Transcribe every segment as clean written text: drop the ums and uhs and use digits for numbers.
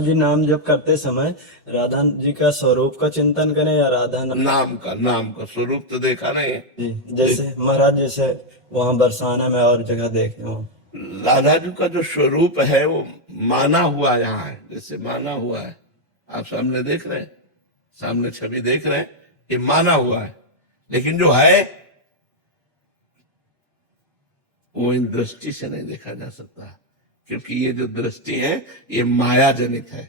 जी नाम जप करते समय राधा जी का स्वरूप का चिंतन करें या राधा नाम का स्वरूप तो देखा नहीं है। जी जैसे महाराज जैसे वहां बरसाना में और जगह देखे हो। राधा जी का जो स्वरूप है वो माना हुआ यहाँ है, जैसे माना हुआ है। आप सामने देख रहे हैं, सामने छवि देख रहे हैं, ये माना हुआ है। लेकिन जो है वो इन दृष्टि से नहीं देखा जा सकता, क्योंकि ये जो दृष्टि है ये माया जनित है।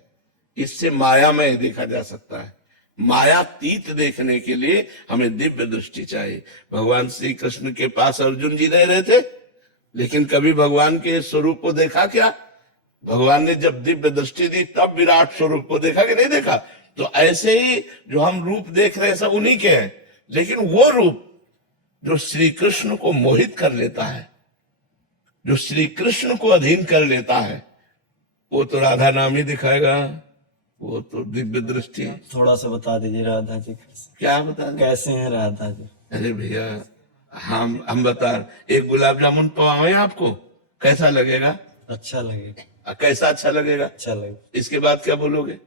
इससे माया में देखा जा सकता है। मायातीत देखने के लिए हमें दिव्य दृष्टि चाहिए। भगवान श्री कृष्ण के पास अर्जुन जी रह रहे थे, लेकिन कभी भगवान के स्वरूप को देखा क्या? भगवान ने जब दिव्य दृष्टि दी तब विराट स्वरूप को देखा कि नहीं देखा? तो ऐसे ही जो हम रूप देख रहे हैं सब उन्हीं के हैं, लेकिन वो रूप जो श्री कृष्ण को मोहित कर लेता है, जो श्री कृष्ण को अधीन कर लेता है, वो तो राधा नाम ही दिखाएगा। वो तो दिव्य दृष्टि है। थोड़ा सा बता दीजिए राधा जी क्या बता दें? कैसे हैं राधा जी? अरे भैया, हम बता, एक गुलाब जामुन पवाएं आपको, कैसा लगेगा? अच्छा लगेगा। कैसा अच्छा लगेगा? अच्छा लगेगा। इसके बाद क्या बोलोगे?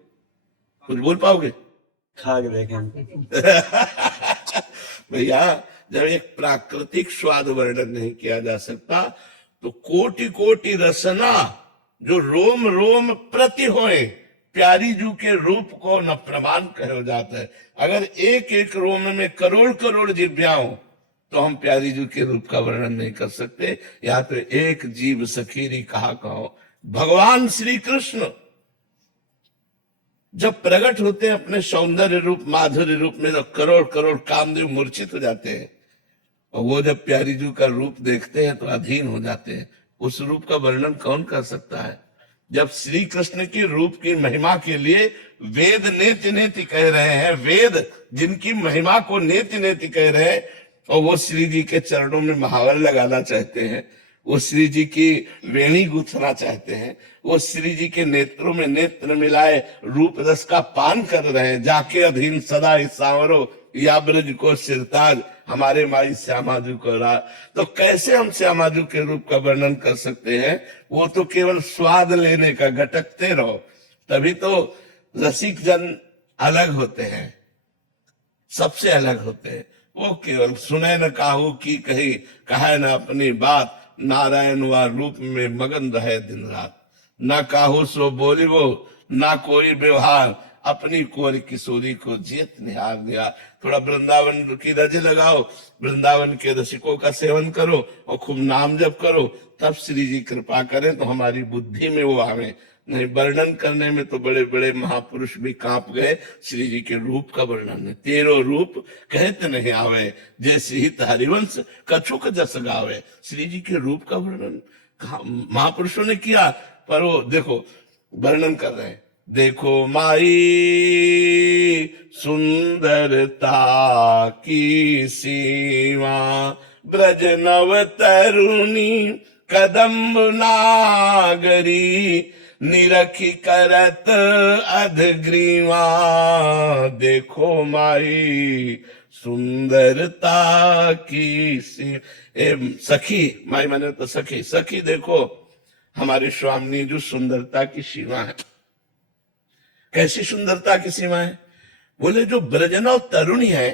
कुछ बोल पाओगे? खा के देखेंगे। भैया, जब एक प्राकृतिक स्वाद वर्णन नहीं किया जा सकता तो कोटि कोटि रसना जो रोम रोम प्रति होए प्यारी जू के रूप को न प्रमाण कहो जाता है। अगर एक एक रोम में करोड़ करोड़ जिव्या हो तो हम प्यारी जू के रूप का वर्णन नहीं कर सकते। या तो एक जीव सखीरी कहा कहो। भगवान श्री कृष्ण जब प्रकट होते हैं अपने सौंदर्य रूप माधुर्य रूप में, तो करोड़ करोड़ कामदेव मूर्छित हो जाते हैं, और वो जब प्यारी जू का रूप देखते हैं तो अधीन हो जाते हैं। उस रूप का वर्णन कौन कर सकता है? जब श्री कृष्ण की रूप की महिमा के लिए वेद नेति नेति कह रहे हैं, वेद जिनकी महिमा को नेति नेति कह रहे हैं, और वो श्री जी के चरणों में महावर लगाना चाहते हैं, वो श्री जी की वेणी गूंथना चाहते हैं, वो श्री जी के नेत्रों में नेत्र मिलाए रूप रस का पान कर रहे हैं। जाके अधीन सदा ही सांवरो या ब्रज को सिरताज, हमारे माई श्यामाजू को रा। तो कैसे हम श्यामाजू के रूप का वर्णन कर सकते हैं? वो तो केवल स्वाद लेने का, घटकते रहो। तभी तो रसिक जन अलग होते हैं, सबसे अलग होते हैं। वो केवल सुने न काहू की कही, कहे न अपनी बात, नारायण व रूप में मगन रहे दिन रात। ना काहू सो बोली वो, ना कोई व्यवहार, अपनी कोर किशोरी को जियत निहार दिया। थोड़ा वृंदावन की रज लगाओ, वृंदावन के रसिकों का सेवन करो और खूब नाम जप करो, तब श्री जी कृपा करें तो हमारी बुद्धि में वो आवे। नहीं, वर्णन करने में तो बड़े बड़े महापुरुष भी कांप गए। श्री जी के रूप का वर्णन में तेरो रूप कहते नहीं आवे, जैसे ही हरिवंश कछुक जस गावे। श्री जी के रूप का वर्णन महापुरुषों ने किया, पर वो देखो वर्णन कर रहे हैं। देखो माई सुंदरता की सीमा, ब्रज नव तरुणी कदम्ब नागरी, निरखी करत अधग्रीवा। देखो माई सुंदरता की सखी, माई माने तो सखी, सखी देखो हमारी स्वामी जो सुंदरता की सीमा है। कैसी सुंदरता की सीमा है? बोले जो ब्रजनव तरुणी है,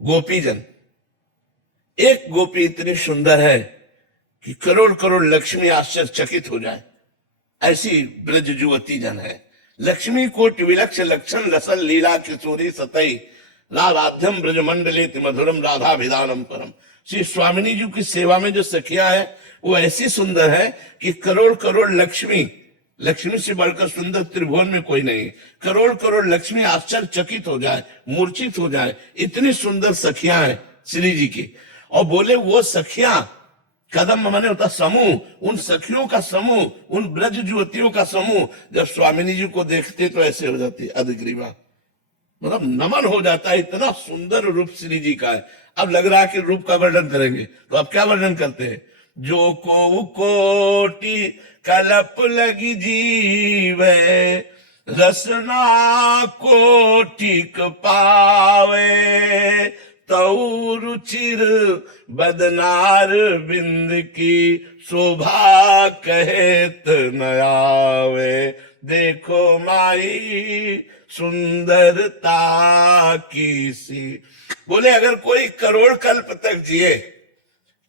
गोपीजन, एक गोपी इतनी सुंदर है कि करोड़ करोड़ लक्ष्मी आश्चर्यचकित हो जाए, ऐसी ब्रज युवती जन है। लक्ष्मी कोट विलक्ष लक्षण लसन लीला किशोरी सतई, राधाध्यम ब्रज मंडले मधुरम राधा विधानम परम। श्री स्वामिनी जी की सेवा में जो सखिया है वो ऐसी सुंदर है कि करोड़ करोड़ लक्ष्मी, लक्ष्मी से बढ़कर सुंदर त्रिभुवन में कोई नहीं, करोड़ करोड़ लक्ष्मी आश्चर्यचकित हो जाए, मूर्छित हो जाए, इतनी सुंदर सखियां हैं श्री जी की। और बोले वो सखियां, कदम माने होता समूह, उन सखियों का समूह, उन ब्रज युवतियों का समूह जब स्वामिनी जी को देखते तो ऐसे हो जाती अधग्रीवा, मतलब नमन हो जाता है। इतना सुंदर रूप श्री जी का है। अब लग रहा है कि रूप का वर्णन करेंगे, तो अब क्या वर्णन करते हैं? जो को कोटि कलप लगी जीवे, रसना को ठीक पावे, तऊ रुचिर बदनार बिंद की शोभा कहेत न आवे। देखो माई सुंदरता की सी। बोले अगर कोई करोड़ कल्प तक जिए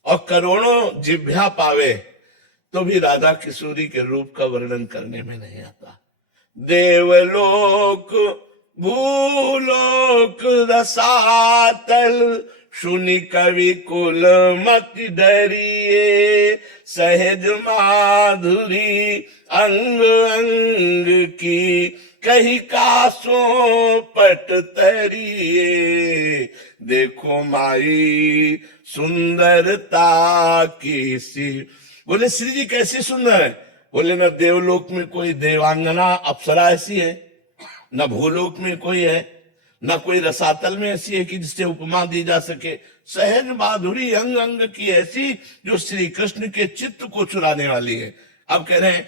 और करोड़ों जिभ्या पावे तो भी राधा किशोरी के रूप का वर्णन करने में नहीं आता। देवलोक भूलोक रसातल सुनि कवि कुल मत डरिए, सहज माधुरी अंग अंग की कही कासों पट तरिए, देखो माई सुंदरता की सी। बोले श्री जी कैसी सुंदर है? बोले न देवलोक में कोई देवांगना अप्सरा ऐसी है, न भूलोक में कोई है, न कोई रसातल में ऐसी है कि जिससे उपमा दी जा सके। सहज माधुरी अंग अंग की ऐसी जो श्री कृष्ण के चित्त को चुराने वाली है। अब कह रहे हैं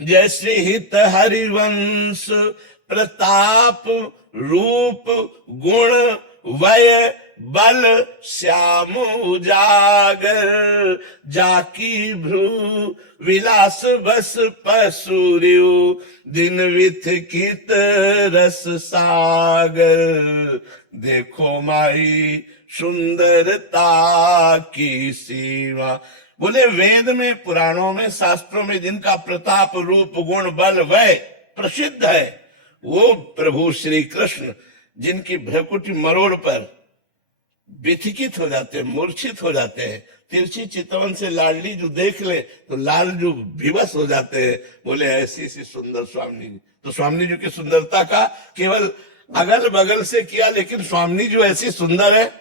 जैसे हित हरिवंश प्रताप रूप गुण वय बल श्याम उजागर, जाकी भ्रू विलास बस पसूर्यु दिन विथकित रस सागर, देखो माई सुंदरता की सीमा। बोले वेद में पुराणों में शास्त्रों में जिनका प्रताप रूप गुण बल वय प्रसिद्ध है वो प्रभु श्री कृष्ण, जिनकी भ्रकुटी मरोड़ पर व्यथिकित हो जाते हैं, मूर्छित हो जाते हैं। तिरछी चितवन से लाडली जो देख ले तो लाल जो विवश हो जाते हैं। बोले ऐसी सी सुंदर स्वामी जी। तो स्वामी जी की सुंदरता का केवल अगल बगल से किया, लेकिन स्वामी जी जो ऐसी सुंदर है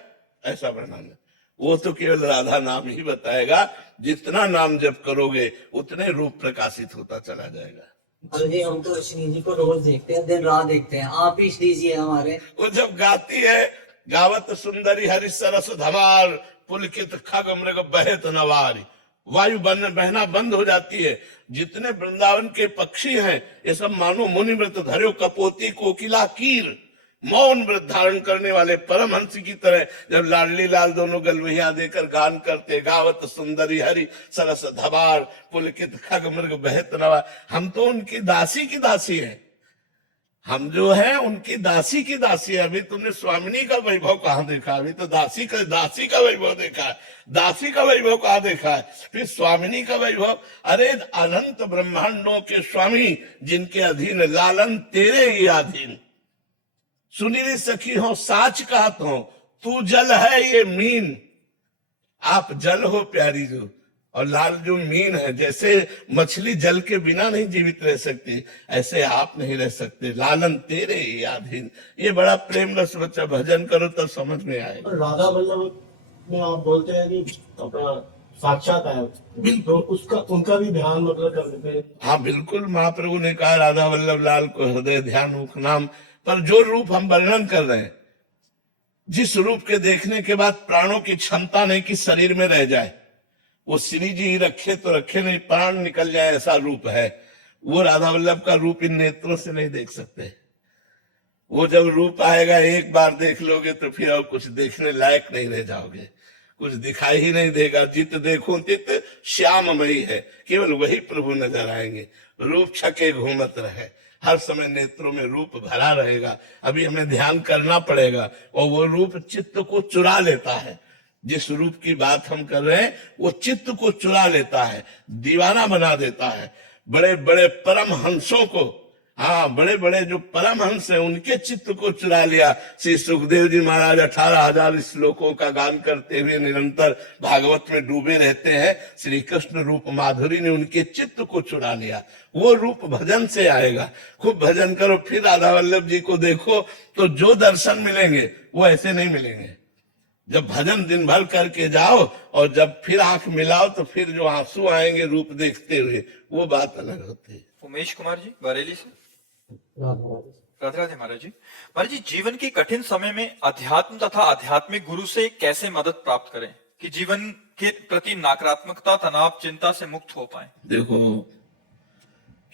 ऐसा वर्णन है वो तो केवल राधा नाम ही बताएगा। जितना नाम जप करोगे उतने रूप प्रकाशित होता चला जाएगा। अरे जी हम तो श्री जी को रोज देखते हैं, दिन रात देखते हैं, आप ही श्री जी है हमारे। वो जब गाती है गावत सुंदरी हरि सरस धमार, पुलकित खग मृग बहत नवारी, वायु बहना बंद हो जाती है। जितने वृंदावन के पक्षी हैं ये सब मानो मुनि व्रत धर्यो कपोती कोकिला कीर, मौन व्रत धारण करने वाले परमहंस की तरह जब लाडली लाल दोनों गलवहिया देकर गान करते, गावत सुंदरी हरि सरस धबार, पुलकित खग मृग बहत नवार। हम तो उनकी दासी की दासी हैं, हम जो है उनकी दासी की दासी है। अभी तुमने स्वामिनी का वैभव कहाँ देखा? अभी तो दासी का वैभव देखा है। दासी का वैभव कहाँ देखा है? फिर स्वामिनी का वैभव। अरे अनंत ब्रह्मांडों के स्वामी जिनके अधीन लालन तेरे ही अधीन, सुनीली सखी हो साच कहत हो, तू जल है ये मीन, आप जल हो प्यारी जो, और लाल जो मीन है। जैसे मछली जल के बिना नहीं जीवित रह सकती ऐसे आप नहीं रह सकते, लालन तेरे ही अधीन। ये बड़ा प्रेम रस बच्चा, भजन करो तब समझ में आएगा। राधा वल्लभ में आप बोलते हैं कि अपना साक्षात है, तो उसका उनका भी ध्यान मतलब कर देते हैं। हाँ बिल्कुल, महाप्रभु ने कहा राधा वल्लभ लाल को हृदय ध्यान मुख नाम। पर जो रूप हम वर्णन कर रहे हैं, जिस रूप के देखने के बाद प्राणों की क्षमता नहीं कि शरीर में रह जाए, वो श्री जी रखे तो रखे नहीं प्राण निकल जाए ऐसा रूप है। वो राधा वल्लभ का रूप इन नेत्रों से नहीं देख सकते। वो जब रूप आएगा एक बार देख लोगे तो फिर और कुछ देखने लायक नहीं रह जाओगे, कुछ दिखाई ही नहीं देगा। जित देखो तित श्याममयी है, केवल वही प्रभु नजर आएंगे। रूप छके घूमत रहे, हर समय नेत्रों में रूप भरा रहेगा। अभी हमें ध्यान करना पड़ेगा, और वो रूप चित्त को चुरा लेता है। जिस रूप की बात हम कर रहे हैं वो चित्त को चुरा लेता है, दीवाना बना देता है। बड़े बड़े परम हंसों को, हाँ बड़े बड़े जो परमहंस हैं उनके चित्त को चुरा लिया। श्री सुखदेव जी महाराज 18,000 श्लोकों का गान करते हुए निरंतर भागवत में डूबे रहते हैं। श्री कृष्ण रूप माधुरी ने उनके चित्त को चुरा लिया। वो रूप भजन से आएगा। खूब भजन करो, फिर राधा वल्लभ जी को देखो तो जो दर्शन मिलेंगे वो ऐसे नहीं मिलेंगे। जब भजन दिन भर करके जाओ और जब फिर आंख मिलाओ तो फिर जो आंसू आएंगे रूप देखते हुए, वो बात अलग होती है। उमेश कुमार जी बरेली से। राधे राधे महाराज जी। महाराज जी, जीवन के कठिन समय में अध्यात्म तथा आध्यात्मिक गुरु से कैसे मदद प्राप्त करें कि जीवन के प्रति नकारात्मकता तनाव चिंता से मुक्त हो पाए? देखो,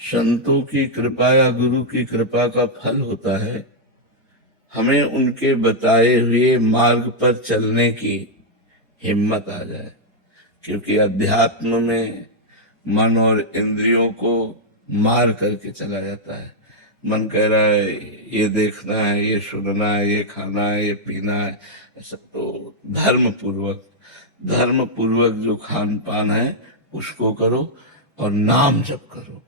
संतों की कृपा या गुरु की कृपा का फल होता है हमें उनके बताए हुए मार्ग पर चलने की हिम्मत आ जाए। क्योंकि अध्यात्म में मन और इंद्रियों को मार करके चला जाता है। मन कह रहा है ये देखना है, ये सुनना है, ये खाना है, ये पीना है, ऐसा तो धर्म पूर्वक जो खान पान है उसको करो और नाम जप करो।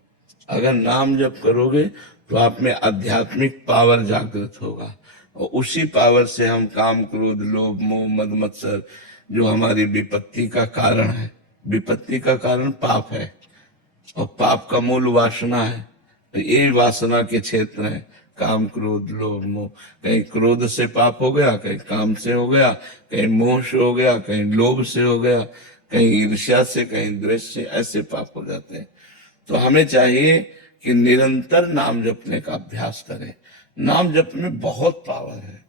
अगर नाम जप करोगे तो आप में आध्यात्मिक पावर जागृत होगा और उसी पावर से हम काम क्रोध लोभ मोह मद मत्सर जो हमारी विपत्ति का कारण है, विपत्ति का कारण पाप है और पाप का मूल वासना है। तो ये वासना के क्षेत्र है, काम क्रोध लोभ मोह। कहीं क्रोध से पाप हो गया, कहीं काम से हो गया, कहीं मोह से हो गया, कहीं लोभ से हो गया, कहीं ईर्ष्या से, कहीं द्वेष से, ऐसे पाप हो जाते हैं। तो हमें चाहिए कि निरंतर नाम जपने का अभ्यास करें। नाम जप में बहुत पावर है।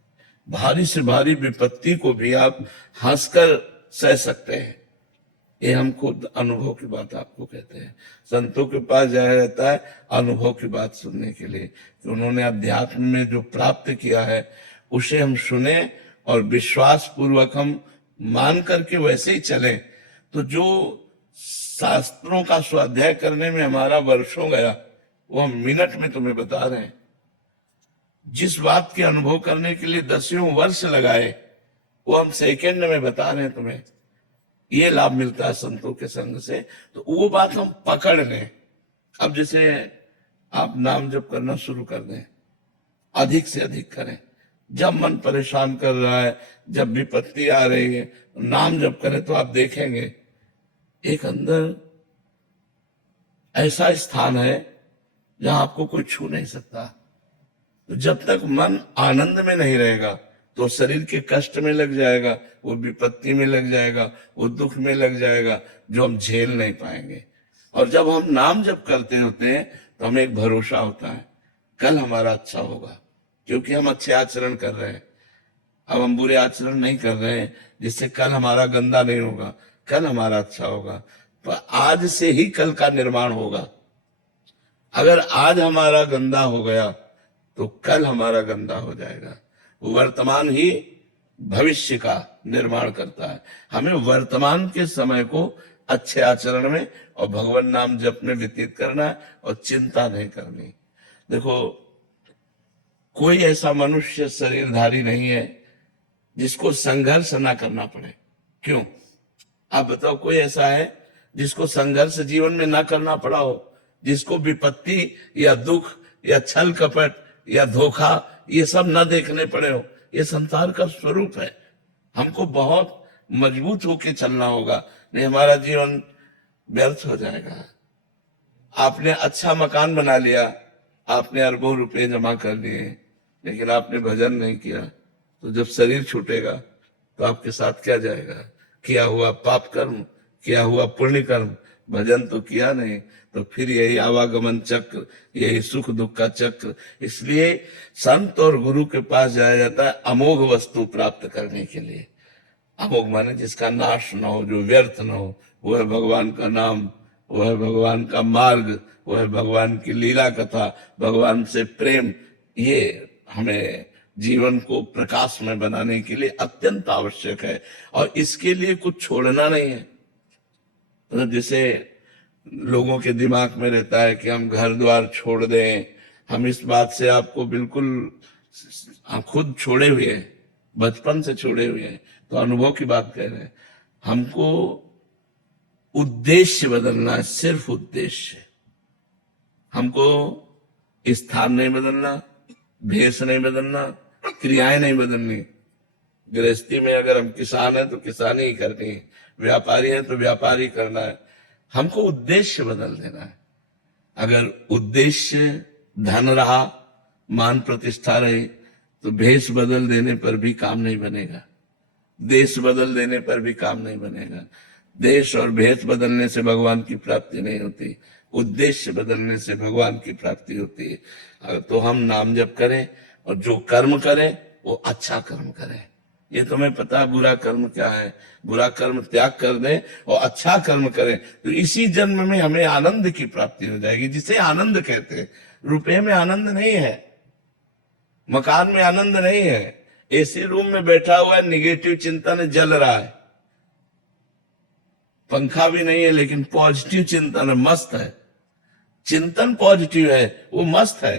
भारी से भारी विपत्ति को भी आप हंसकर सह सकते हैं। ये हम खुद अनुभव की बात आपको कहते हैं। संतों के पास जाया रहता है अनुभव की बात सुनने के लिए कि उन्होंने अध्यात्म में जो प्राप्त किया है उसे हम सुने और विश्वास पूर्वक हम मान करके वैसे ही चले। तो जो शास्त्रों का स्वाध्याय करने में हमारा वर्षों गया वो हम मिनट में तुम्हें बता रहे हैं। जिस बात के अनुभव करने के लिए 10 वर्ष लगाए वो हम सेकंड में बता रहे हैं तुम्हें। ये लाभ मिलता है संतों के संग से। तो वो बात हम पकड़ लें। अब जैसे आप नाम जप करना शुरू कर दें, अधिक से अधिक करें। जब मन परेशान कर रहा है, जब विपत्ति आ रही है, नाम जप करें तो आप देखेंगे एक अंदर ऐसा स्थान है जहां आपको कोई छू नहीं सकता। तो जब तक मन आनंद में नहीं रहेगा तो शरीर के कष्ट में लग जाएगा, वो विपत्ति में लग जाएगा, वो दुख में लग जाएगा जो हम झेल नहीं पाएंगे। और जब हम नाम जप करते होते हैं तो हमें एक भरोसा होता है कल हमारा अच्छा होगा, क्योंकि हम अच्छे आचरण कर रहे हैं। अब हम बुरे आचरण नहीं कर रहे हैं जिससे कल हमारा गंदा नहीं होगा, कल हमारा अच्छा होगा। पर आज से ही कल का निर्माण होगा। अगर आज हमारा गंदा हो गया तो कल हमारा गंदा हो जाएगा। वर्तमान ही भविष्य का निर्माण करता है। हमें वर्तमान के समय को अच्छे आचरण में और भगवान नाम जप में व्यतीत करना है और चिंता नहीं करनी। देखो, कोई ऐसा मनुष्य शरीरधारी नहीं है जिसको संघर्ष ना करना पड़े। क्यों? आप बताओ, कोई ऐसा है जिसको संघर्ष जीवन में ना करना पड़ा हो, जिसको विपत्ति या दुख या छल कपट या धोखा ये सब न देखने पड़े हो? ये संसार का स्वरूप है। हमको बहुत मजबूत होके चलना होगा, नहीं हमारा जीवन व्यर्थ हो जाएगा। आपने अच्छा मकान बना लिया, आपने अरबों रुपए जमा कर लिए, लेकिन आपने भजन नहीं किया, तो जब शरीर छूटेगा तो आपके साथ क्या जाएगा? किया हुआ पाप कर्म, किया हुआ पुण्य कर्म, भजन तो किया नहीं, तो फिर यही आवागमन चक्र, यही सुख दुख का चक्र। इसलिए संत और गुरु के पास जाया जाता है अमोघ वस्तु प्राप्त करने के लिए। अमोघ माने जिसका नाश न हो, जो व्यर्थ न हो। वो है भगवान का नाम, वो है भगवान का मार्ग, वो है भगवान की लीला कथा, भगवान से प्रेम। ये हमें जीवन को प्रकाशमय बनाने के लिए अत्यंत आवश्यक है और इसके लिए कुछ छोड़ना नहीं है। मतलब जैसे लोगों के दिमाग में रहता है कि हम घर द्वार छोड़ दें, हम इस बात से आपको बिल्कुल, हम खुद छोड़े हुए हैं, बचपन से छोड़े हुए हैं, तो अनुभव की बात कह रहे हैं। हमको उद्देश्य बदलना है, सिर्फ उद्देश्य। हमको स्थान नहीं बदलना, भेष नहीं बदलना, क्रियाएं नहीं बदलनी। गृहस्थी में अगर हम किसान हैं तो किसानी ही करनी है, व्यापारी हैं तो व्यापारी करना है। हमको उद्देश्य बदल देना है। अगर उद्देश्य धन रहा, मान प्रतिष्ठा रही, तो भेष बदल देने पर भी काम नहीं बनेगा, देश बदल देने पर भी काम नहीं बनेगा। देश और भेष बदलने से भगवान की प्राप्ति नहीं होती, उद्देश्य बदलने से भगवान की प्राप्ति होती है। तो हम नाम जप करें और जो कर्म करें वो अच्छा कर्म करें। ये तुम्हें पता है बुरा कर्म क्या है? बुरा कर्म त्याग कर दें और अच्छा कर्म करें तो इसी जन्म में हमें आनंद की प्राप्ति हो जाएगी, जिसे आनंद कहते हैं। रुपए में आनंद नहीं है, मकान में आनंद नहीं है, एसी रूम में बैठा हुआ है, निगेटिव चिंतन जल रहा है, पंखा भी नहीं है लेकिन पॉजिटिव चिंतन मस्त है, चिंतन पॉजिटिव है, वो मस्त है।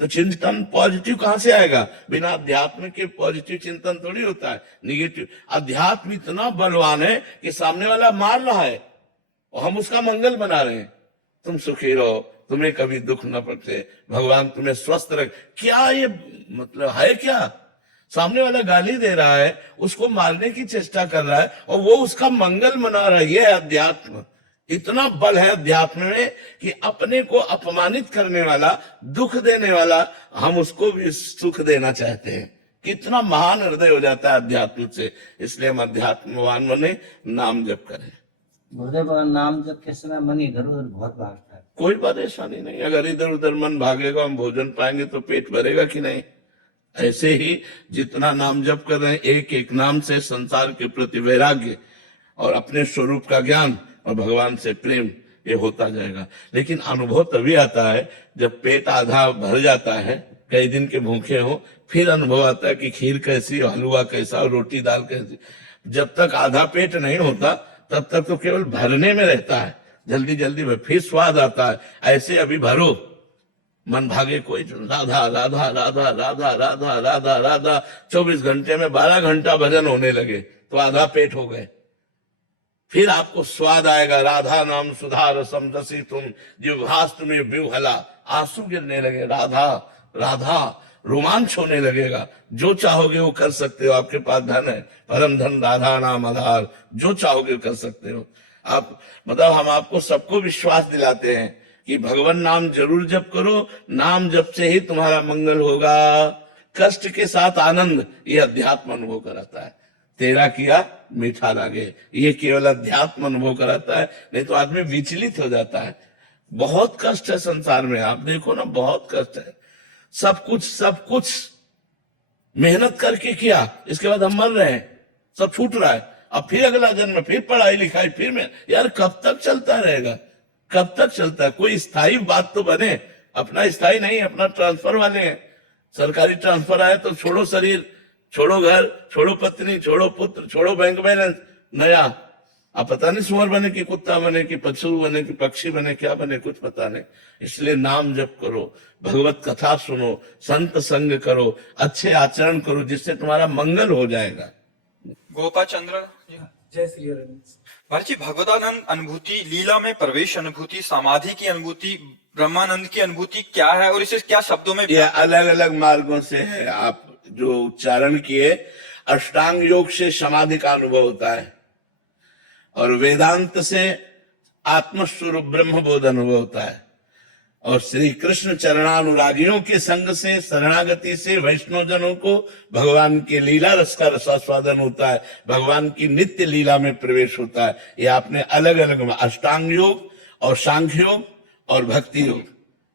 तो चिंतन पॉजिटिव कहां से आएगा? बिना अध्यात्म के पॉजिटिव चिंतन थोड़ी होता है, निगेटिव। अध्यात्म इतना बलवान है कि सामने वाला मार रहा है और हम उसका मंगल बना रहे हैं। तुम सुखी रहो, तुम्हें कभी दुख न पहुंचे, भगवान तुम्हें स्वस्थ रख। क्या ये मतलब है? क्या सामने वाला गाली दे रहा है, उसको मारने की चेष्टा कर रहा है और वो उसका मंगल मना रहा है। ये है अध्यात्म। इतना बल है अध्यात्म में कि अपने को अपमानित करने वाला, दुख देने वाला, हम उसको भी सुख देना चाहते हैं। कितना महान हृदय हो जाता है अध्यात्म से। इसलिए हम अध्यात्मवान बने, नाम जप करें। गुरुदेव, नाम जप के समय मन इधर उधर बहुत भागता है। कोई परेशानी नहीं। अगर इधर उधर मन भागेगा, हम भोजन पाएंगे तो पेट भरेगा कि नहीं? ऐसे ही जितना नाम जप कर रहे हैं, एक एक नाम से संसार के प्रति वैराग्य और अपने स्वरूप का ज्ञान और भगवान से प्रेम, ये होता जाएगा। लेकिन अनुभव तभी आता है जब पेट आधा भर जाता है, कई दिन के भूखे हो, फिर अनुभव आता है कि खीर कैसी, हलवा कैसा, रोटी दाल कैसी। जब तक आधा पेट नहीं होता तब तक तो केवल भरने में रहता है, जल्दी जल्दी में फिर स्वाद आता है। ऐसे अभी भरो, मन भागे कोई, राधा राधा राधा राधा राधा राधा राधा, 24 घंटे में 12 घंटा भजन होने लगे तो आधा पेट हो गए। फिर आपको स्वाद आएगा, राधा नाम सुधा रसम रसी तुम जिह्वास्त में व्यूहला, आंसू गिरने लगे, राधा राधा, रोमांच होने लगेगा। जो चाहोगे वो कर सकते हो, आपके पास धन है, परम धन राधा नाम आधार, जो चाहोगे कर सकते हो आप। मतलब हम आपको सबको विश्वास दिलाते हैं कि भगवान नाम जरूर जप करो, नाम जप से ही तुम्हारा मंगल होगा। कष्ट के साथ आनंद, ये अध्यात्म अनुभव कराता है। तेरा किया मीठा लागे, ये केवल अध्यात्म अनुभव कराता है। नहीं तो आदमी विचलित हो जाता है। बहुत कष्ट है संसार में, आप देखो ना, बहुत कष्ट है। सब कुछ मेहनत करके किया, इसके बाद हम मर रहे हैं, सब छूट रहा है। अब फिर अगला जन्म, फिर पढ़ाई लिखाई, फिर में यार कब तक चलता रहेगा? कब तक चलता है? कोई स्थायी बात तो बने। अपना स्थायी नहीं, अपना ट्रांसफर वाले हैं। सरकारी ट्रांसफर आए तो छोड़ो शरीर, छोड़ो घर, छोड़ो पत्नी, छोड़ो पुत्र, छोड़ो बैंक बैलेंस नया। अब पता नहीं सुअर बने कि कुत्ता बने कि पशु बने कि पक्षी बने, क्या बने, कुछ पता नहीं। इसलिए नाम जप करो, भगवत कथा सुनो, संत संग करो, अच्छे आचरण करो, जिससे तुम्हारा मंगल हो जाएगा। गोपा चंद्र जी। जय श्री राम। महाराज जी, भगवतानंद अनुभूति, लीला में प्रवेश अनुभूति, समाधि की अनुभूति, ब्रह्मानंद की अनुभूति क्या है और इसे क्या शब्दों में? यह अलग अलग मार्गों से है। आप जो उच्चारण किए, अष्टांग योग से समाधि का अनुभव होता है और वेदांत से आत्मस्वरूप ब्रह्म बोध अनुभव होता है, और श्री कृष्ण चरणानुरागियों के संग से, शरणागति से वैष्णव जनों को भगवान की लीला रस का रसास्वादन होता है, भगवान की नित्य लीला में प्रवेश होता है। ये आपने अलग अलग अष्टांग योग और सांख्य योग और भक्ति योग,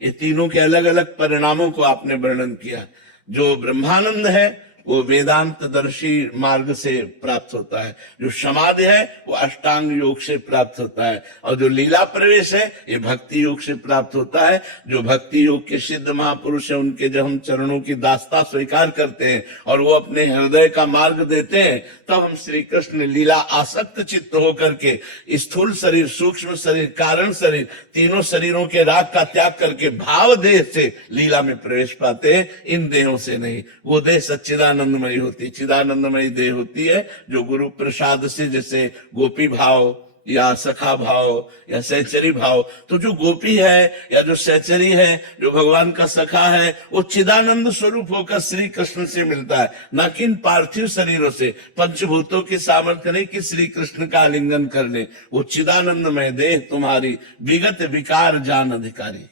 ये तीनों के अलग अलग परिणामों को आपने वर्णन किया। जो ब्रह्मानंद है वो वेदांत दर्शी मार्ग से प्राप्त होता है, जो समाधि है वो अष्टांग योग से प्राप्त होता है, और जो लीला प्रवेश है ये भक्ति योग से प्राप्त होता है। जो भक्ति योग के सिद्ध महापुरुष है, उनके जब हम चरणों की दास्ता स्वीकार करते हैं और वो अपने हृदय का मार्ग देते हैं, तब हम श्री कृष्ण लीला आसक्त चित्त होकर के स्थूल शरीर, सूक्ष्म शरीर, कारण शरीर, तीनों शरीरों के राग का त्याग करके भाव देह से लीला में प्रवेश पाते हैं। इन देहों से नहीं। वो देह सच्चिदानंदमयी होती, चिदानंदमयी देह होती है, जो गुरु प्रसाद से, जैसे गोपी भाव या सखा भाव या सहचरी भाव। तो जो गोपी है या जो सहचरी है, जो भगवान का सखा है, वो चिदानंद स्वरूप होकर श्री कृष्ण से मिलता है, न कि इन पार्थिव शरीरों से। पंचभूतों की सामर्थ्य नहीं कि श्री कृष्ण का आलिंगन कर ले। वो चिदानंदमय देह तुम्हारी, विगत विकार जान अधिकारी।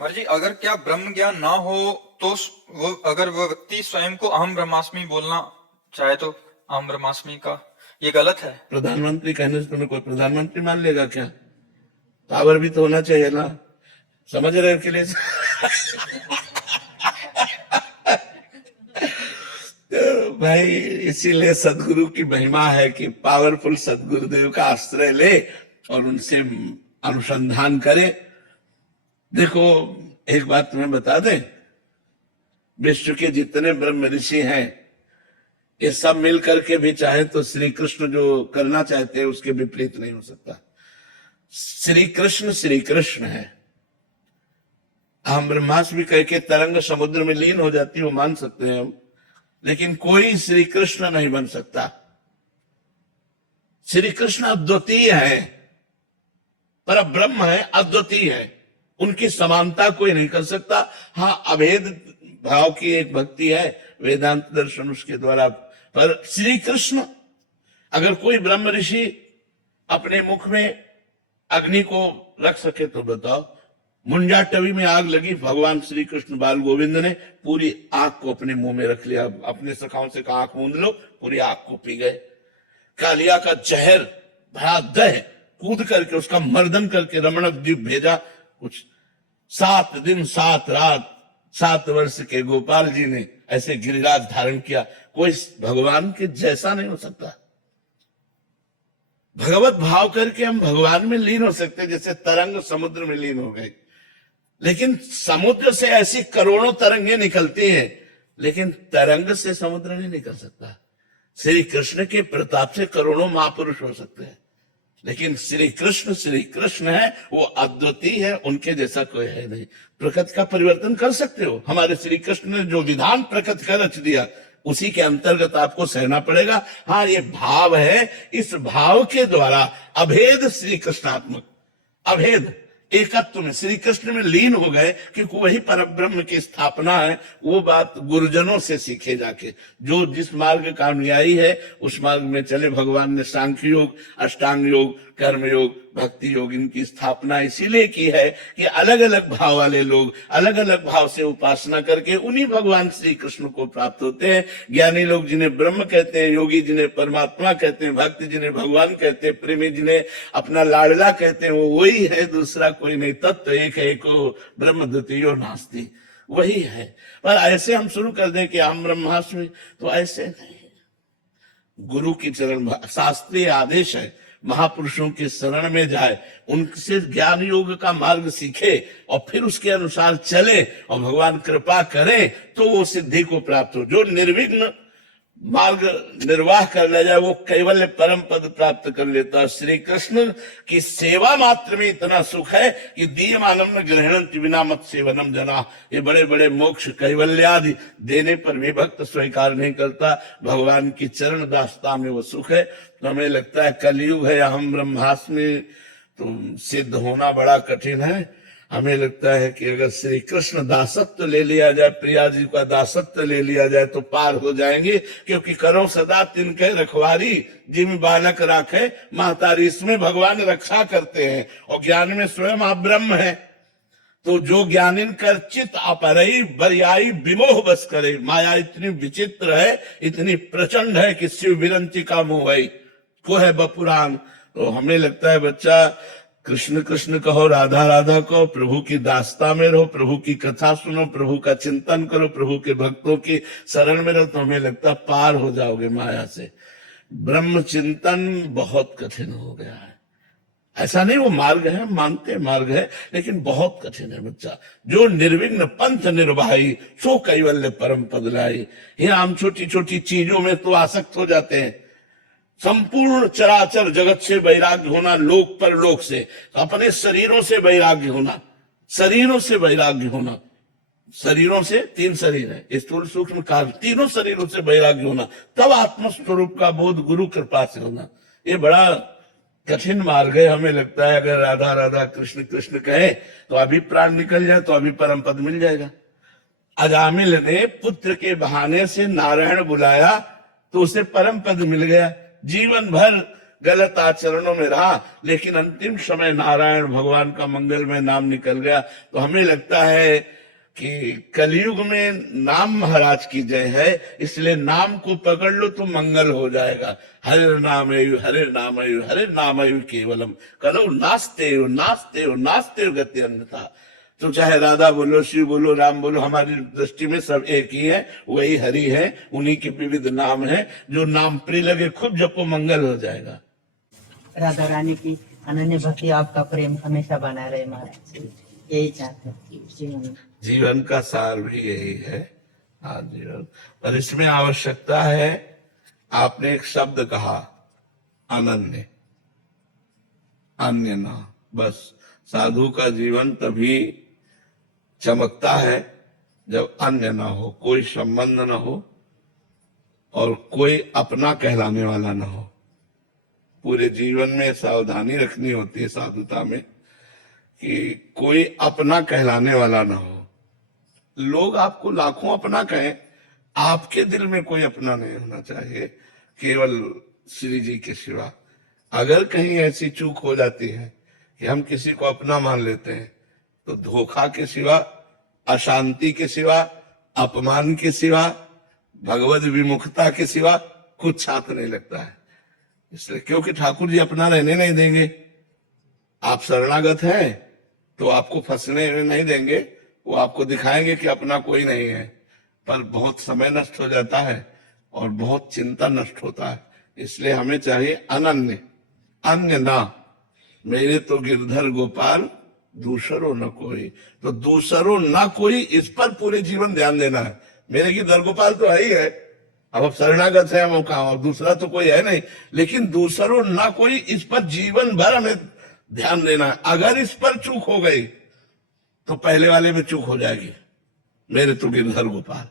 महाराज जी, अगर क्या ब्रह्म ज्ञान ना हो तो वो, अगर वो व्यक्ति स्वयं को अहम ब्रह्मास्मि बोलना चाहे तो अहम ब्रह्मास्मि का ये गलत है? प्रधानमंत्री कहने से तुम्हें कोई प्रधानमंत्री मान लेगा क्या? पावर भी तो होना चाहिए ना, समझ रहे हो के लिए। तो भाई इसीलिए सदगुरु की महिमा है कि पावरफुल सदगुरुदेव का आश्रय ले और उनसे अनुसंधान करे। देखो एक बात तुम्हें बता दें, विश्व के जितने ब्रह्म ऋषि हैं, ये सब मिल करके भी चाहे तो श्री कृष्ण जो करना चाहते हैं उसके विपरीत नहीं हो सकता। श्री कृष्ण है, हम ब्रह्मास्त्र भी कह के तरंग समुद्र में लीन हो जाती है, वो मान सकते हैं हम, लेकिन कोई श्री कृष्ण नहीं बन सकता। श्री कृष्ण अद्वितीय है, पर ब्रह्म है, अद्वितीय है, उनकी समानता कोई नहीं कर सकता। हाँ, अभेद भाव की एक भक्ति है, वेदांत दर्शन उसके द्वारा, पर श्री कृष्ण, अगर कोई ब्रह्म ऋषि अपने मुख में अग्नि को रख सके तो बताओ। मुंजाटवी में आग लगी, भगवान श्री कृष्ण बाल गोविंद ने पूरी आग को अपने मुंह में रख लिया, अपने सखाओं से कहा आंख मूंद लो, पूरी आग को पी गए। कालिया का जहर भरा दह कूद करके उसका मर्दन करके रमण द्वीप भेजा। कुछ 7 दिन 7 रात 7 वर्ष के गोपाल जी ने ऐसे गिरिराज धारण किया। कोई भगवान के जैसा नहीं हो सकता। भगवत भाव करके हम भगवान में लीन हो सकते, जैसे तरंग समुद्र में लीन हो गए। लेकिन समुद्र से ऐसी करोड़ों तरंगे निकलती हैं, लेकिन तरंग से समुद्र नहीं निकल सकता। श्री कृष्ण के प्रताप से करोड़ों महापुरुष हो सकते हैं, लेकिन श्री कृष्ण है, वो अद्वितीय है, उनके जैसा कोई है नहीं। प्रकृति का परिवर्तन कर सकते हो, हमारे श्री कृष्ण ने जो विधान प्रकृति का रच दिया उसी के अंतर्गत आपको सहना पड़ेगा। हाँ, ये भाव है, इस भाव के द्वारा अभेद श्री कृष्णात्मक, अभेद एकत्व में श्री कृष्ण में लीन हो गए, क्योंकि वही परब्रह्म की स्थापना है। वो बात गुरुजनों से सीखे जाके, जो जिस मार्ग का अनुयायी है उस मार्ग में चले। भगवान ने सांख्य योग, अष्टांग योग, कर्म योग, भक्ति योग, इनकी स्थापना इसीलिए की है कि अलग अलग भाव वाले लोग अलग अलग भाव से उपासना करके उन्हीं भगवान श्री कृष्ण को प्राप्त होते हैं। ज्ञानी लोग जिन्हें ब्रह्म कहते हैं, योगी जिन्हें परमात्मा कहते हैं, भक्त जिन्हें भगवान कहते हैं, प्रेमी जिन्हें अपना लाडला कहते हैं, वो वही है, दूसरा कोई नहीं। तत्व एक है, एको ब्रह्म द्वितीयो नास्ति, वही है। पर ऐसे हम शुरू कर दें कि हम ब्रह्मास्मि, तो ऐसे नहीं। गुरु की चरण, शास्त्रीय आदेश है, महापुरुषों के शरण में जाए, उनसे ज्ञान योग का मार्ग सीखे और फिर उसके अनुसार चले और भगवान कृपा करें तो वो सिद्धि को प्राप्त हो। जो निर्विघ्न मार्ग निर्वाह कर ले जाए वो कैवल्य परम पद प्राप्त कर लेता है। श्री कृष्ण की सेवा मात्र में इतना सुख है कि दीयमानम ग्रहणंति विना मत सेवनम जना। ये बड़े बड़े मोक्ष कैवल्यादि देने पर भी भक्त स्वीकार नहीं करता। भगवान की चरण दासता में वो सुख है। तो हमें लगता है कलयुग है, हम ब्रह्मास्मि, तो सिद्ध होना बड़ा कठिन है। हमें लगता है कि अगर श्री कृष्ण दासत्व ले लिया जाए, प्रिया जी का दासत्व ले लिया जाए तो पार हो जाएंगे। क्योंकि करो सदा तिनके रखवारी, जिम बालक राखे महतारी, इसमें भगवान रक्षा करते हैं और ज्ञान में स्वयं आप ब्रह्म है। तो जो ज्ञानिन कर चित अपरई बरियाई विमोह बस करे। माया इतनी विचित्र है, इतनी प्रचंड है कि शिव विरंती का मोह है, को है बपुराण। तो हमें लगता है बच्चा कृष्ण कृष्ण कहो, राधा राधा कहो, प्रभु की दास्ता में रहो, प्रभु की कथा सुनो, प्रभु का चिंतन करो, प्रभु के भक्तों की शरण में रहो, तो हमें लगता है पार हो जाओगे माया से। ब्रह्म चिंतन बहुत कठिन हो गया है। ऐसा नहीं, वो मार्ग है, मानते मार्ग है, लेकिन बहुत कठिन है बच्चा। जो निर्विघ्न पंथ निर्वाही सो कैवल्य परम पद लाई। ये हम छोटी छोटी चीजों में तो आसक्त हो जाते हैं। संपूर्ण चराचर जगत से वैराग्य होना, लोक परलोक से, अपने शरीरों से वैराग्य होना, शरीरों से वैराग्य होना, शरीरों से 3 शरीर है, स्थूल सूक्ष्म काल, तीनों शरीरों से वैराग्य होना, तब आत्मस्वरूप का बोध गुरु कृपा से होना। ये बड़ा कठिन मार्ग है। हमें लगता है अगर राधा राधा कृष्ण कृष्ण कहे तो अभी प्राण निकल जाए, तो अभी परम पद मिल जाएगा। अजामिल ने पुत्र के बहाने से नारायण बुलाया तो उसे परम पद मिल गया। जीवन भर गलत आचरणों में रहा, लेकिन अंतिम समय नारायण भगवान का मंगलमय नाम निकल गया। तो हमें लगता है कि कलयुग में नाम महाराज की जय है, इसलिए नाम को पकड़ लो तो मंगल हो जाएगा। हरे नाम हरे नाम हरे नाम केवलम कलो नास्ते नास्ते गति अन्यथा। तो चाहे राधा बोलो, शिव बोलो, राम बोलो, हमारी दृष्टि में सब एक ही है, वही हरि है, उन्हीं के विविध नाम है। जो नाम प्रिय लगे खूब जपो, मंगल हो जाएगा। राधा रानी की अनन्य भक्ति, आपका प्रेम हमेशा बना रहे महाराज, यही चाहते हैं। जीवन का सार भी यही है। हाँ, जीवन पर इसमें आवश्यकता है, आपने एक शब्द कहा अनन्य, अन्य ना, बस साधु का जीवन तभी चमकता है जब अन्य ना हो, कोई संबंध ना हो और कोई अपना कहलाने वाला ना हो। पूरे जीवन में सावधानी रखनी होती है साधुता में कि कोई अपना कहलाने वाला ना हो। लोग आपको लाखों अपना कहें, आपके दिल में कोई अपना नहीं होना चाहिए, केवल श्री जी के सिवा। अगर कहीं ऐसी चूक हो जाती है कि हम किसी को अपना मान लेते हैं तो धोखा के सिवा, अशांति के सिवा, अपमान के सिवा, भगवत विमुखता के सिवा कुछ छात्र नहीं लगता है। इसलिए क्योंकि ठाकुर जी अपना रहने नहीं देंगे। आप शरणागत हैं तो आपको फंसने नहीं देंगे, वो आपको दिखाएंगे कि अपना कोई नहीं है, पर बहुत समय नष्ट हो जाता है और बहुत चिंता नष्ट होता है। इसलिए हमें चाहिए अनन्य, अन्य ना। मेरे तो गिरधर गोपाल दूसरों न कोई, तो दूसरों ना कोई, इस पर पूरे जीवन ध्यान देना है। मेरे गिरधर गोपाल तो है ही है, अब शरणागत है वो कहा, और दूसरा तो कोई है नहीं, लेकिन दूसरों ना कोई, इस पर जीवन भर हमें ध्यान देना है। अगर इस पर चूक हो गई तो पहले वाले में चूक हो जाएगी, मेरे तो गिरधर गोपाल,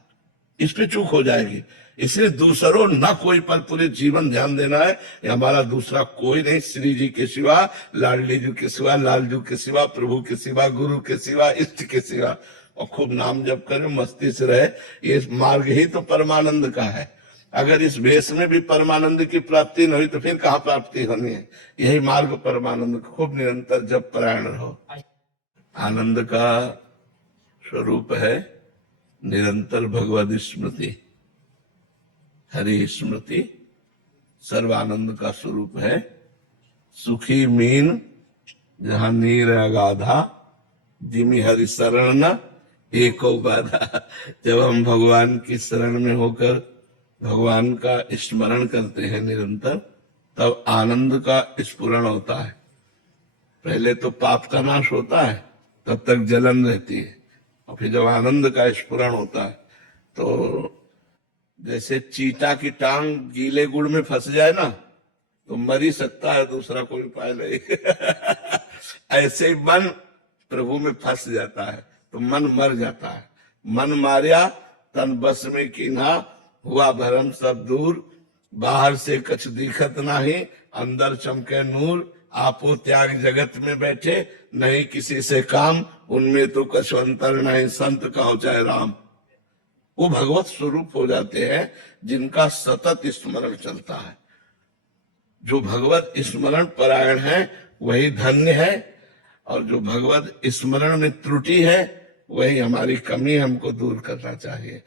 इस पे चूक हो जाएगी। इसलिए दूसरों ना कोई पर पूरे जीवन ध्यान देना है। ये हमारा दूसरा कोई नहीं, श्री जी के सिवा, लाडली जी के सिवा, लाल जी के सिवा, प्रभु के सिवा, गुरु के सिवा, इष्ट के सिवा। और खूब नाम जप करे, मस्ती से रहे। ये मार्ग ही तो परमानंद का है। अगर इस भेष में भी परमानंद की प्राप्ति न हुई तो फिर कहाँ प्राप्ति होनी है। यही मार्ग परमानंद, खूब निरंतर जप परायण रहो। आनंद का स्वरूप है निरंतर भगवद स्मृति, हरि स्मृति सर्वानंद का स्वरूप है। सुखी मीन जहां नीर अगाधा, जिमि हरि शरण न एको बाधा। जब हम भगवान की शरण में होकर भगवान का स्मरण करते हैं निरंतर, तब आनंद का स्फुरण होता है। पहले तो पाप का नाश होता है, तब तक जलन रहती है, और फिर जब आनंद का स्फुरण होता है तो जैसे चीटा की टांग गीले गुड़ में फंस जाए ना तो मर ही सकता है, दूसरा कोई उपाय नहीं। ऐसे ही मन प्रभु में फंस जाता है तो मन मर जाता है। मन मारिया तन बस में कीन्हा, हुआ भरम सब दूर, बाहर से कछ दिखत नाही, अंदर चमके नूर। आपो त्याग जगत में बैठे, नहीं किसी से काम, उनमें तो कछु अंतर नहीं, संत कहो चाहे राम। वो भगवत स्वरूप हो जाते हैं जिनका सतत स्मरण चलता है। जो भगवत स्मरण परायण है वही धन्य है, और जो भगवत स्मरण में त्रुटि है वही हमारी कमी, हमको दूर करना चाहिए।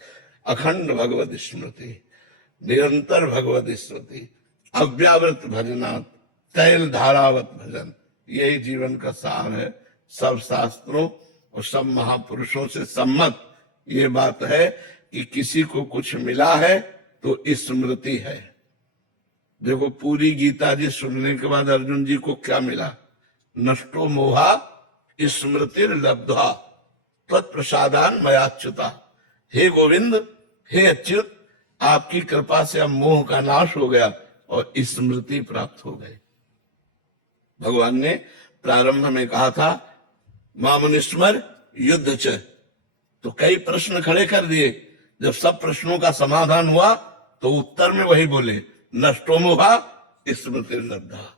अखंड भगवत स्मृति, निरंतर भगवत स्मृति, अव्यावृत भजनात् तैल धारावत भजन, यही जीवन का सार है। सब शास्त्रों और सब महापुरुषों से सम्मत ये बात है कि किसी को कुछ मिला है तो स्मृति है। देखो पूरी गीता जी सुनने के बाद अर्जुन जी को क्या मिला? नष्टो मोहा स्मृतिर लब्ध्वा तत्प्रसादान मयाच्युता। हे गोविंद, हे अच्युत, आपकी कृपा से अब मोह का नाश हो गया और स्मृति प्राप्त हो गई। भगवान ने प्रारंभ में कहा था मामुनिस्मर युद्ध च, तो कई प्रश्न खड़े कर दिए। जब सब प्रश्नों का समाधान हुआ तो उत्तर में वही बोले नष्टो मोहा स्मृति लब्धा।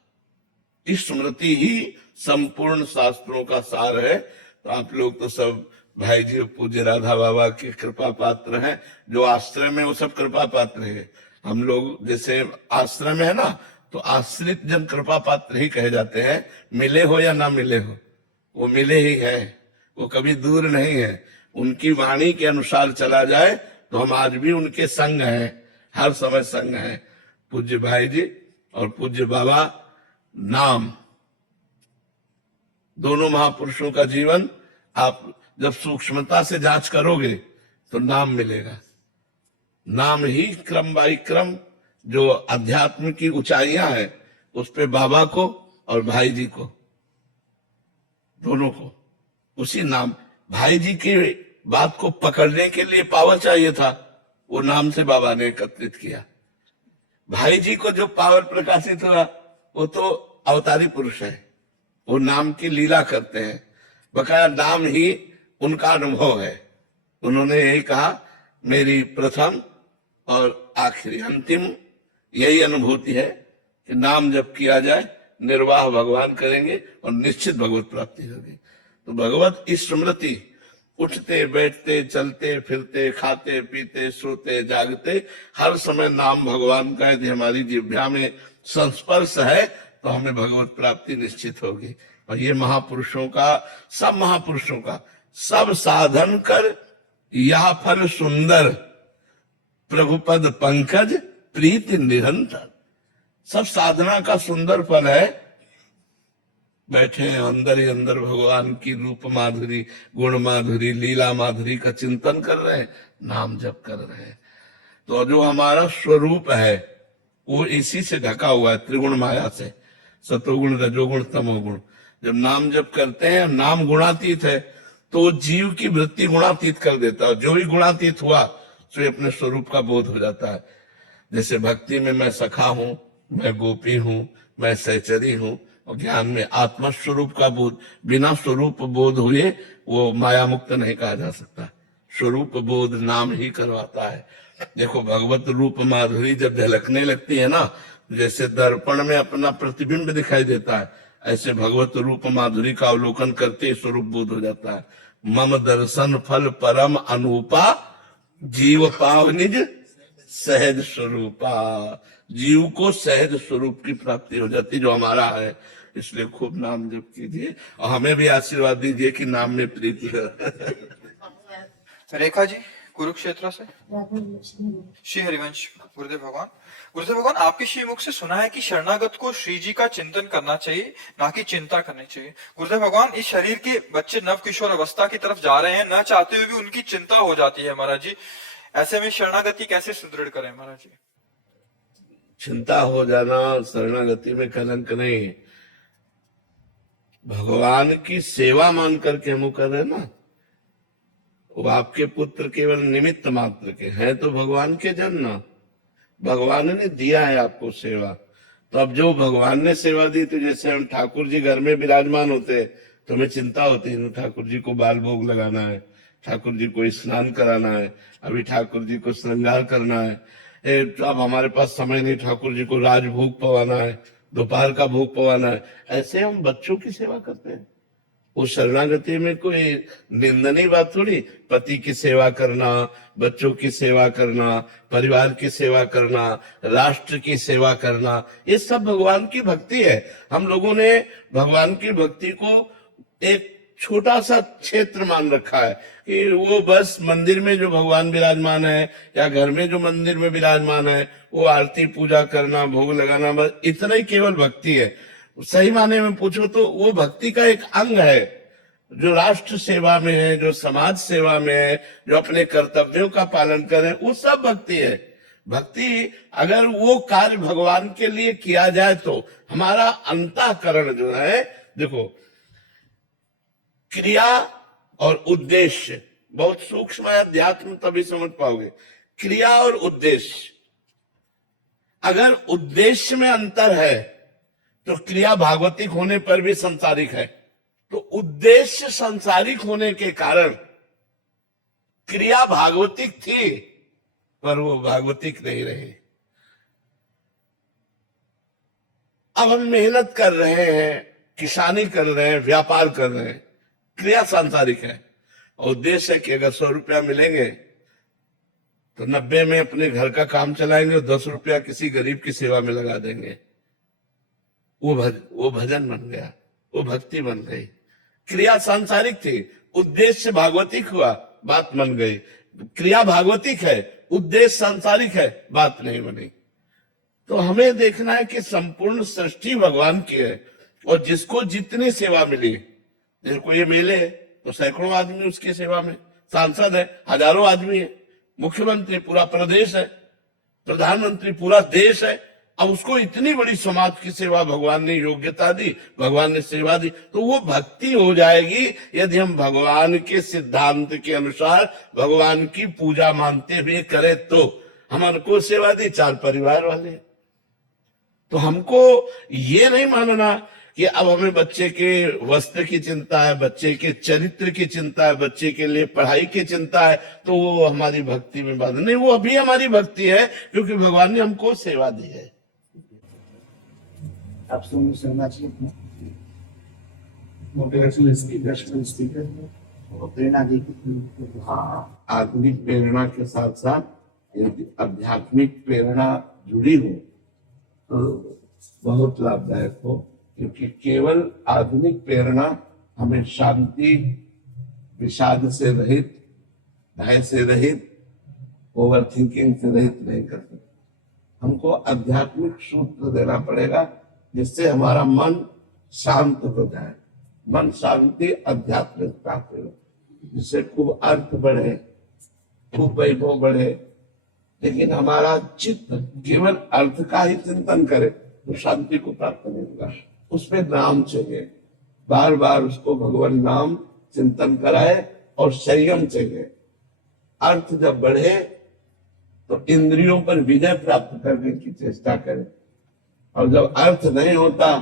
स्मृति ही संपूर्ण शास्त्रों का सार है। तो आप लोग तो सब भाई जी पूज्य राधा बाबा के कृपा पात्र हैं। जो आश्रम है वो सब कृपा पात्र है। हम लोग जैसे आश्रम है ना, तो आश्रित जन कृपा पात्र ही कहे जाते हैं। मिले हो या ना मिले हो, वो मिले ही है, वो कभी दूर नहीं है। उनकी वाणी के अनुसार चला जाए तो हम आज भी उनके संग हैं, हर समय संग हैं। पूज्य भाई जी और पूज्य बाबा, नाम, दोनों महापुरुषों का जीवन आप जब सूक्ष्मता से जांच करोगे तो नाम मिलेगा। नाम ही क्रम बाई क्रम जो अध्यात्म की ऊंचाइयां हैं उस पे बाबा को और भाई जी को, दोनों को उसी नाम। भाई जी की बात को पकड़ने के लिए पावर चाहिए था, वो नाम से बाबा ने एकत्रित किया। भाई जी को जो पावर प्रकाशित हुआ वो तो अवतारी पुरुष है, वो नाम की लीला करते हैं। बकाया नाम ही उनका अनुभव है। उन्होंने यही कहा, मेरी प्रथम और आखिरी अंतिम यही अनुभूति है कि नाम जप किया जाए, निर्वाह भगवान करेंगे और निश्चित भगवत प्राप्ति होगी। तो भगवत स्मृति, उठते बैठते चलते फिरते खाते पीते सोते जागते हर समय नाम भगवान का यदि हमारी जिह्वा में संस्पर्श है तो हमें भगवत प्राप्ति निश्चित होगी। और ये महापुरुषों का, सब महापुरुषों का, सब साधन कर यह फल सुंदर, प्रभुपद पंकज प्रीति निरंतर। सब साधना का सुंदर फल है। बैठे हैं अंदर ही अंदर भगवान की रूप माधुरी, गुण माधुरी, लीला माधुरी का चिंतन कर रहे हैं, नाम जप कर रहे हैं। तो जो हमारा स्वरूप है वो इसी से ढका हुआ है, त्रिगुण माया से, सतोगुण रजोगुण तमोगुण। जब नाम जप करते हैं, नाम गुणातीत है, तो जीव की वृत्ति गुणातीत कर देता है। जो भी गुणातीत हुआ तो अपने स्वरूप का बोध हो जाता है। जैसे भक्ति में मैं सखा हूं, मैं गोपी हूं, मैं सहचरी हूं, और ज्ञान में आत्मा स्वरूप का बोध, बिना स्वरूप बोध हुए वो माया मुक्त नहीं कहा जा सकता। स्वरूप बोध नाम ही करवाता है। देखो भगवत रूप माधुरी जब झलकने लगती है ना, जैसे दर्पण में अपना प्रतिबिंब दिखाई देता है, ऐसे भगवत रूप माधुरी का अवलोकन करते स्वरूप बोध हो जाता है। मम दर्शन फल परम अनूपा, जीव पाव निज सहज स्वरूपा। जीव को सहज स्वरूप की प्राप्ति हो जाती जो हमारा है। इसलिए खूब नाम जप कीजिए और हमें भी आशीर्वाद दीजिए कि नाम में प्रीति है। रेखा जी कुरुक्षेत्र से। श्री हरिवंश गुरुदेव भगवान। गुरुदेव भगवान, आपके श्री मुख से सुना है कि शरणागत को श्री जी का चिंतन करना चाहिए, ना कि चिंता करनी चाहिए। गुरुदेव भगवान, इस शरीर के बच्चे नव किशोर अवस्था की तरफ जा रहे हैं, न चाहते हुए भी उनकी चिंता हो जाती है महाराज जी। ऐसे में शरणागति कैसे सुदृढ़ करें महाराज जी? चिंता हो जाना शरणागति में कलंक नहीं। भगवान की सेवा मान करके हम कर रहे हैं ना। वो आपके पुत्र केवल निमित्त मात्र के हैं, तो भगवान के जन ना। भगवान ने दिया है आपको सेवा, तो अब जो भगवान ने सेवा दी, तो जैसे हम ठाकुर जी घर में विराजमान होते तो हमें चिंता होती है, ठाकुर जी को बाल भोग लगाना है, ठाकुर जी को स्नान कराना है, अभी ठाकुर जी को श्रृंगार करना है, तो अब हमारे पास समय नहीं, ठाकुर जी को राजभोग पवाना है, दोपहर का भोग पवाना है। ऐसे हम बच्चों की सेवा करते हैं। उस शरणागति में कोई निंदनीय बात थोड़ी। पति की सेवा करना, बच्चों की सेवा करना, परिवार की सेवा करना, राष्ट्र की सेवा करना, ये सब भगवान की भक्ति है। हम लोगों ने भगवान की भक्ति को एक छोटा सा क्षेत्र मान रखा है कि वो बस मंदिर में जो भगवान विराजमान है या घर में जो मंदिर में विराजमान है वो आरती पूजा करना, भोग लगाना, बस इतना ही केवल भक्ति है। सही माने में पूछो तो वो भक्ति का एक अंग है। जो राष्ट्र सेवा में है, जो समाज सेवा में है, जो अपने कर्तव्यों का पालन करे, वो सब भक्ति है। भक्ति अगर वो कार्य भगवान के लिए किया जाए तो हमारा अंतःकरण जो है, देखो क्रिया और उद्देश्य बहुत सूक्ष्म है, अध्यात्म तभी समझ पाओगे। क्रिया और उद्देश्य, अगर उद्देश्य में अंतर है तो क्रिया भागवतिक होने पर भी संसारिक है। तो उद्देश्य संसारिक होने के कारण क्रिया भागवतिक थी पर वो भागवतिक नहीं रही। अब हम मेहनत कर रहे हैं, किसानी कर रहे हैं, व्यापार कर रहे हैं, क्रिया सांसारिक है। और उद्देश्य है कि अगर 100 रुपया मिलेंगे तो 90 में अपने घर का काम चलाएंगे और 10 रुपया किसी गरीब की सेवा में लगा देंगे। वो भजन बन गया, वो भक्ति बन गई। क्रिया सांसारिक थी, उद्देश्य भागवतिक हुआ, बात बन गई। क्रिया भागवतिक है, उद्देश्य सांसारिक है, बात नहीं बनी। तो हमें देखना है कि संपूर्ण सृष्टि भगवान की है और जिसको जितनी सेवा मिली, देखो ये मेले है तो सैकड़ों आदमी उसकी सेवा में, सांसद है हजारों आदमी है, मुख्यमंत्री पूरा प्रदेश है, प्रधानमंत्री पूरा देश है। अब उसको इतनी बड़ी समाज की सेवा भगवान ने योग्यता दी, भगवान ने सेवा दी, तो वो भक्ति हो जाएगी यदि हम भगवान के सिद्धांत के अनुसार भगवान की पूजा मानते हुए करें। तो हमारे को सेवा दी 4 परिवार वाले। तो हमको ये नहीं मानना कि अब हमें बच्चे के वस्त्र की चिंता है, बच्चे के चरित्र की चिंता है, बच्चे के लिए पढ़ाई की चिंता है, तो वो हमारी भक्ति में बाधा नहीं, वो अभी हमारी भक्ति है क्योंकि भगवान ने हमको सेवा दी है। आप सुनना चाहिए मोटिवेशनल स्पीकर प्रेरणा दी। हाँ, आधुनिक प्रेरणा के साथ साथ यदि आध्यात्मिक प्रेरणा जुड़ी हो तो बहुत लाभदायक हो, क्योंकि केवल आधुनिक प्रेरणा हमें शांति, विषाद से रहित, भय से रहित, ओवर थिंकिंग से रहित नहीं कर सकती। हमको आध्यात्मिक सूत्र देना पड़ेगा जिससे हमारा मन शांत हो जाए। मन शांति आध्यात्मिकता से, जिससे खूब अर्थ बढ़े, खूब वैभव बढ़े। लेकिन हमारा चित्त केवल अर्थ का ही चिंतन करे तो शांति को प्राप्त नहीं होगा। उसमें नाम चाहिए, बार बार उसको भगवान नाम चिंतन कराए और संयम चाहिए। अर्थ जब बढ़े तो इंद्रियों पर विजय प्राप्त करने की चेष्टा करे, और जब अर्थ नहीं होता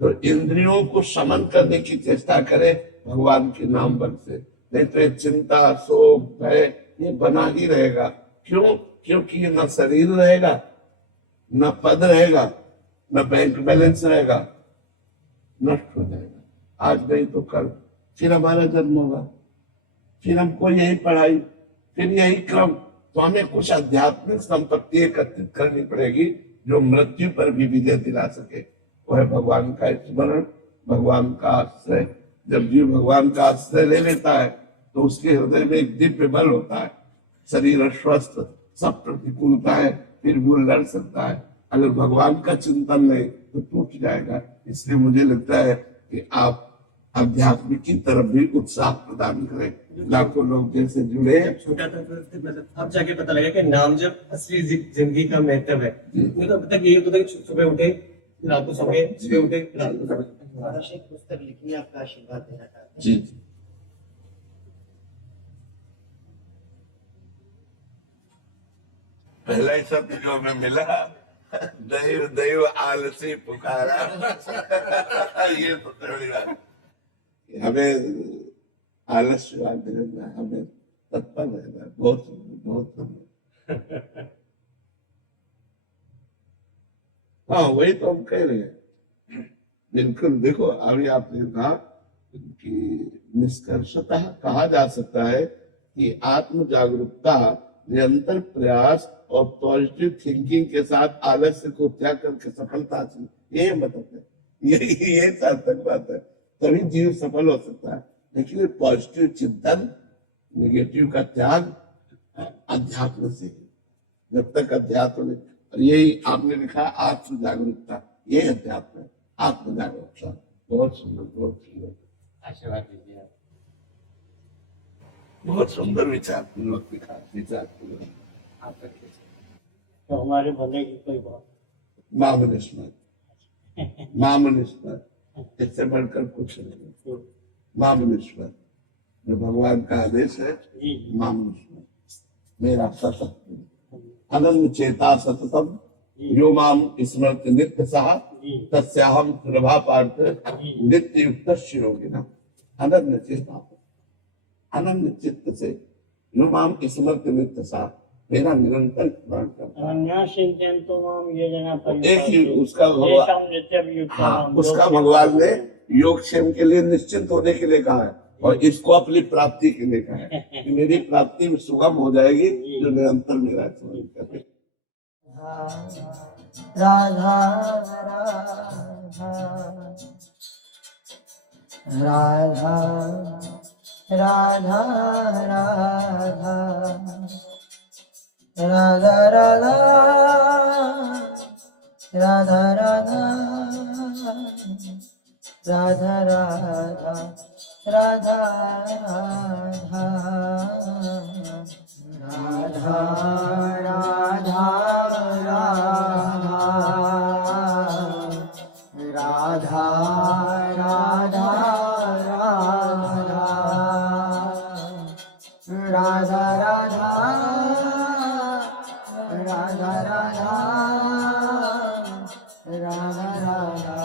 तो इंद्रियों को समन करने की चेष्टा करे भगवान के नाम बल से। नहीं तो ये चिंता, शोक, भय ये बना ही रहेगा। क्यों? क्योंकि न शरीर रहेगा, न पद रहेगा, न बैंक बैलेंस रहेगा, नष्ट हो जाएगा। आज नहीं तो कल फिर हमारा जन्म होगा, फिर हमको यही पढ़ाई, फिर यही क्रम। तो हमें कुछ आध्यात्मिक संपत्ति एकत्रित करनी पड़ेगी जो मृत्यु पर भी विजय दिला सके। वो है भगवान का स्मरण, भगवान का आश्रय। जब जीव भगवान का आश्रय ले लेता है तो उसके हृदय में एक दिव्य बल होता है। शरीर अस्वस्थ, सब प्रतिकूलता है, फिर भी वो लड़ सकता है। अगर भगवान का चिंतन नहीं तो टूट जाएगा। इसलिए मुझे लगता है कि आप अध्यात्म की तरफ भी उत्साह प्रदान करें। लाखों लोग जैसे जुड़े। छोटा था तो मतलब अब जाके पता लगा कि नाम जब असली जिंदगी का महत्व है। नहीं तो अब तक यही होता है कि सुबह उठे, रात को सोए, सुबह उठे, रात को सोए। महाराज एक पुस्तक लिखी, आपका आशीर्वाद देना चाहते हैं। जी, पहला ही शब्द जो हमें मिला, दैव दैव आलसी पुकारा। ये तो बड़ी बात। हमें आलस्यवाद रहना, हमें तत्पर रहना, बहुत बहुत सुंदर। हाँ, वही तो हम कह रहे हैं। बिल्कुल, देखो अभी आपने कहा कि निष्कर्षतः कहा जा सकता है कि आत्म जागरूकता निरंतर प्रयास और पॉजिटिव थिंकिंग के साथ आलस्य को त्याग करके सफलता हासिल, ये मतलब है, यही सार्थक बात है। तभी जीव सफल हो सकता है। लेकिन पॉजिटिव चिंतन, नेगेटिव का त्याग अध्यात्म से, जब तक अध्यात्म में, और यही आपने लिखा आत्म जागरूकता, ये अध्यात्म है, आत्म जागरूकता। बहुत सुंदर, बहुत सुंदर। आशीर्वाद दीजिए आप। बहुत सुंदर विचार लिखा, विचार आप रखिए। तो हमारे भले की कोई बात मामनिस्मर, इससे बढ़कर कुछ नहीं। मामनिस्मर जो भगवान का आदेश है, मामनिस्मर, मेरा सतत अनन्य चेता सततम यो माम स्मृत नित्य सहा तस्याहम प्रभा पार्थ नित्य युक्त योगिना। अनन्य चेता, अनन्य चित्त से यो माम स्मृत नित्य सहा, मेरा निरंतर स्मरण करता है। एक ही उसका भगवान, हाँ, उसका भगवान ने योगक्षेम के लिए निश्चिंत होने के लिए कहा है, और इसको अपनी प्राप्ति के लिए कहा है कि मेरी प्राप्ति में सुगम हो जाएगी जो निरंतर मेरा स्मरण करे। राधा राधा राधा राधा राधा राधा राधा राधा राधा राधा राधा राधा राधा राधा राधा राधा राधा राधा राधा